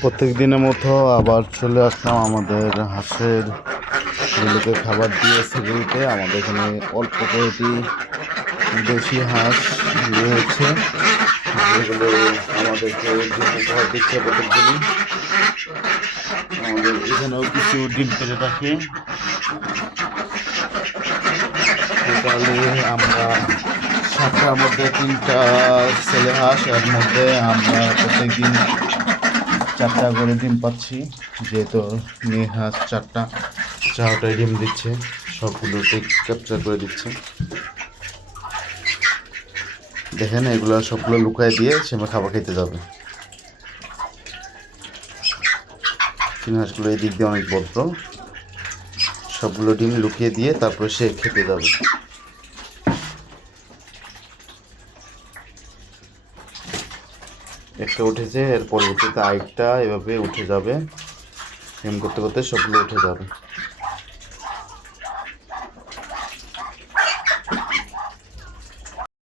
প্রত্যেক দিনের মতো আবার চলে আসলাম আমাদের হাঁসের গুলোকে খাবার দিয়ে সেগুলিতে। আমাদের এখানে অল্প কয়েকটি দেশি হাঁস রয়েছে, যেগুলো আমাদেরকে ডিম উপহার দিচ্ছে প্রত্যেক দিনই। আমাদের এখানেও কিছু ডিম পেড়ে রাখে। টোটালি আমরা 7টার মধ্যে 3টা ছেলে হাঁস, এর মধ্যে আমরা প্রত্যেকদিন 4টা করে ডিম পাচ্ছি। যেহেতু মেয়ে হাঁস 4টায় ডিম দিচ্ছে, সবগুলোকে ক্যাপচার করে দিচ্ছে। দেখেন এগুলো সবগুলো লুকায় দিয়ে সে খাবার খেতে যাবে। চীনা হাঁসগুলো এই দিক দিয়ে অনেক ভদ্র, সবগুলো ডিম লুকিয়ে দিয়ে তারপরে সে খেতে যাবে। একটা উঠেছে, এর পরবর্তীতে আরেকটা এভাবে উঠে যাবে। ডিম করতে করতে সবগুলো উঠে যাবে।